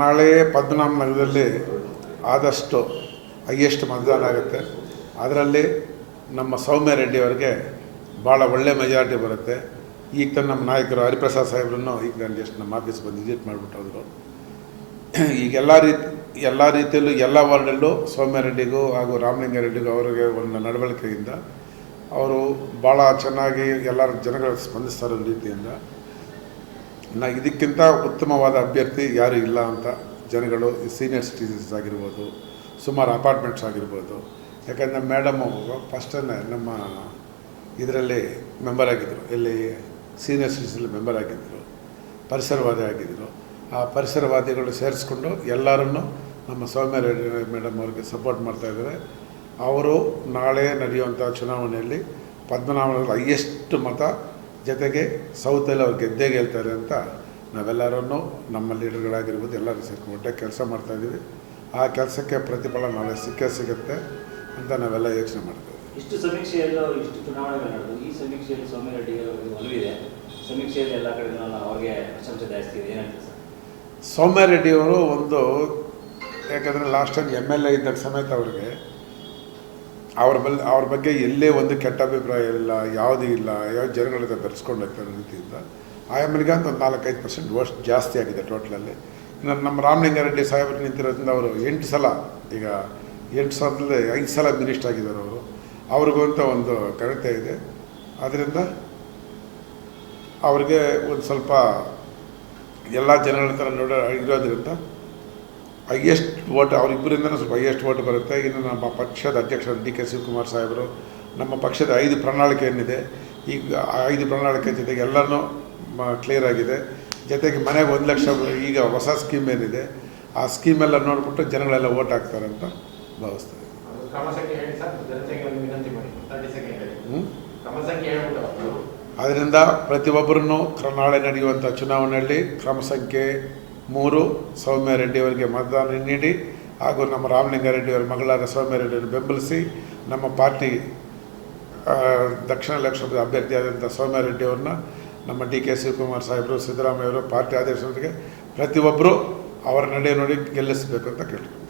ನಾಳೆ ಪದ್ಮನಾಭ ನಗರದಲ್ಲಿ ಆದಷ್ಟು ಹೈಯೆಸ್ಟ್ ಮತದಾನ ಆಗುತ್ತೆ. ಅದರಲ್ಲಿ ನಮ್ಮ ಸೌಮ್ಯ ರೆಡ್ಡಿ ಅವರಿಗೆ ಭಾಳ ಒಳ್ಳೆ ಮೆಜಾರಿಟಿ ಬರುತ್ತೆ. ಈಗ ತನ್ನ ನಮ್ಮ ನಾಯಕರು ಹರಿಪ್ರಸಾದ್ ಸಾಹೇಬ್ರನ್ನು ಈಗ ನಾನು ಜಸ್ಟ್ ನಮ್ಮ ಆಫೀಸ್ ಬಂದು ವಿಸಿಟ್ ಮಾಡಿಬಿಟ್ಟು ಈಗ ಎಲ್ಲ ರೀತಿ, ಎಲ್ಲ ರೀತಿಯಲ್ಲೂ ಎಲ್ಲ ವಾರ್ಡಲ್ಲೂ ಸೌಮ್ಯ ರೆಡ್ಡಿಗೂ ಹಾಗೂ ರಾಮಲಿಂಗ ರೆಡ್ಡಿಗೂ ಅವರಿಗೆ ಒಂದು ನಡವಳಿಕೆಯಿಂದ ಅವರು ಭಾಳ ಚೆನ್ನಾಗಿ ಎಲ್ಲರ ಜನಗಳು ಸ್ಪಂದಿಸ್ತಾರೆ ರೀತಿಯಿಂದ ನಾ ಇದಕ್ಕಿಂತ ಉತ್ತಮವಾದ ಅಭ್ಯರ್ಥಿ ಯಾರು ಇಲ್ಲ ಅಂತ ಜನಗಳು ಸೀನಿಯರ್ ಸಿಟಿಸನ್ಸ್ ಆಗಿರ್ಬೋದು, ಸುಮಾರು ಅಪಾರ್ಟ್ಮೆಂಟ್ಸ್ ಆಗಿರ್ಬೋದು. ಯಾಕಂದರೆ ಮೇಡಮ್ ಫಸ್ಟನ್ನೇ ನಮ್ಮ ಇದರಲ್ಲಿ ಮೆಂಬರ್ ಆಗಿದ್ದರು ಇಲ್ಲಿ ಸೀನಿಯರ್ ಸಿಟಿಸನ್ ಮೆಂಬರ್ ಆಗಿದ್ದರು ಪರಿಸರವಾದಿ ಆಗಿದ್ದರು ಆ ಪರಿಸರವಾದಿಗಳು ಸೇರಿಸ್ಕೊಂಡು ಎಲ್ಲರನ್ನು ನಮ್ಮ ಸೌಮ್ಯ ರೆಡ್ಡಿ ಮೇಡಮ್ ಅವ್ರಿಗೆ ಸಪೋರ್ಟ್ ಮಾಡ್ತಾಯಿದ್ದಾರೆ ಅವರು ನಾಳೆ ನಡೆಯುವಂಥ ಚುನಾವಣೆಯಲ್ಲಿ ಪದ್ಮನಾಭನಲ್ಲಿ ಹೈಯೆಸ್ಟ್ ಮತ ಜೊತೆಗೆ ಸೌತಲ್ಲಿ ಅವ್ರು ಗೆದ್ದೇ ಗೆಲ್ತಾರೆ ಅಂತ ನಾವೆಲ್ಲರೂ ನಮ್ಮ ಲೀಡರ್ಗಳಾಗಿರ್ಬೋದು ಎಲ್ಲರೂ ಸೇರ್ಕೊಂಡು ಕೆಲಸ ಮಾಡ್ತಾಯಿದ್ದೀವಿ ಆ ಕೆಲಸಕ್ಕೆ ಪ್ರತಿಫಲ ನಾಳೆ ಸಿಕ್ಕೇ ಸಿಗುತ್ತೆ ಅಂತ ನಾವೆಲ್ಲ ಯೋಚನೆ ಮಾಡ್ತೀವಿ ಇಷ್ಟು ಸಮೀಕ್ಷೆಯಲ್ಲೂ ಇಷ್ಟು ಚುನಾವಣೆಗಳು ನಡೆದು ಈ ಸಮೀಕ್ಷೆಯಲ್ಲಿ ಸೌಮ್ಯ ರೆಡ್ಡಿಗೆ ಒಲವಿದೆ ಸಮೀಕ್ಷೆಯಲ್ಲಿ ಎಲ್ಲ ಕಡೆ ಅವ್ರಿಗೆ ಪ್ರಶಂಸೆ ಜಾಸ್ತಿ ಇದೆ. ಏನಂತ ಸರ್? ಸೌಮ್ಯ ರೆಡ್ಡಿಯವರು ಒಂದು ಯಾಕಂದರೆ last time M L A ಇದ್ದಾಗ ಸಮೇತ ಅವ್ರಿಗೆ ಅವ್ರ ಬಲ್, ಅವ್ರ ಬಗ್ಗೆ ಎಲ್ಲೇ ಒಂದು ಕೆಟ್ಟ ಅಭಿಪ್ರಾಯ ಇಲ್ಲ, ಯಾವುದೂ ಇಲ್ಲ, ಯಾವ ಜನಗಳ ಬೆರೆಸ್ಕೊಂಡು ಅನ್ನೋ ರೀತಿಯಿಂದ ಆ ಎಂ ಎಲ್ಗೆ ಅಂತ ಒಂದು ನಾಲ್ಕೈದು ಪರ್ಸೆಂಟ್ ವರ್ಷ್ ಜಾಸ್ತಿ ಆಗಿದೆ ಟೋಟ್ಲಲ್ಲಿ ಇನ್ನು ನಮ್ಮ ರಾಮಲಿಂಗಾರೆಡ್ಡಿ ಸಾಹೇಬರು ನಿಂತಿರೋದ್ರಿಂದ ಅವರು ಎಂಟು ಸಲ, ಈಗ ಎಂಟು ಸಾವಿರದಲ್ಲಿ ಐದು ಸಲ ಮಿನಿಸ್ಟರ್ ಆಗಿದ್ದಾರೆ ಅವರು. ಅವ್ರಿಗೂ ಅಂತ ಒಂದು ಕರೆತೆ ಇದೆ. ಆದ್ದರಿಂದ ಅವ್ರಿಗೆ ಒಂದು ಸ್ವಲ್ಪ ಎಲ್ಲ ಜನಗಳ ಥರ ನೋಡೋ, ಇರೋದ್ರಿಂದ ಹೈಯೆಸ್ಟ್ ವೋಟ್ ಅವರಿಬ್ಬರಿಂದನೂ ಸ್ವಲ್ಪ ಹೈಯೆಸ್ಟ್ ವೋಟ್ ಬರುತ್ತೆ. ಇನ್ನು ನಮ್ಮ ಪಕ್ಷದ ಅಧ್ಯಕ್ಷರು ಡಿ ಕೆ ಶಿವಕುಮಾರ್ ಸಾಹೇಬರು ನಮ್ಮ ಪಕ್ಷದ ಐದು ಪ್ರಣಾಳಿಕೆ ಏನಿದೆ ಈಗ ಐದು ಪ್ರಣಾಳಿಕೆ ಜೊತೆಗೆ ಎಲ್ಲನೂ ಕ್ಲಿಯರ್ ಆಗಿದೆ. ಜೊತೆಗೆ ಮನೆಗೆ ಒಂದು ಲಕ್ಷ ಈಗ ಹೊಸ ಸ್ಕೀಮ್ ಏನಿದೆ ಆ ಸ್ಕೀಮೆಲ್ಲ ನೋಡಿಬಿಟ್ಟು ಜನಗಳೆಲ್ಲ ವೋಟ್ ಹಾಕ್ತಾರೆ ಅಂತ ಭಾವಿಸ್ತಾರೆ. ಅದರಿಂದ ಕ್ರ ನಾಳೆ ನಡೆಯುವಂಥ ಚುನಾವಣೆಯಲ್ಲಿ ಕ್ರಮ ಸಂಖ್ಯೆ ಮೂರು ಸೌಮ್ಯ ರೆಡ್ಡಿಯವರಿಗೆ ಮತದಾನ ನೀಡಿ ಹಾಗೂ ನಮ್ಮ ರಾಮಲಿಂಗಾರೆಡ್ಡಿಯವರ ಮಗಳಾದ ಸೌಮ್ಯ ರೆಡ್ಡಿಯವರು ಬೆಂಬಲಿಸಿ ನಮ್ಮ ಪಾರ್ಟಿ ದಕ್ಷಿಣ ಲೋಕಸಭೆ ಅಭ್ಯರ್ಥಿಯಾದಂಥ ಸೌಮ್ಯ ರೆಡ್ಡಿಯವ್ರನ್ನ ನಮ್ಮ ಡಿ ಕೆ ಶಿವಕುಮಾರ್ ಸಾಹೇಬರು ಸಿದ್ದರಾಮಯ್ಯವರು ಪಾರ್ಟಿ ಆದೇಶದೊಂದಿಗೆ ಪ್ರತಿಯೊಬ್ಬರು ಅವರ ನಡೆ ನೋಡಿ ಗೆಲ್ಲಿಸಬೇಕು ಅಂತ ಕೇಳ್ತೀನಿ.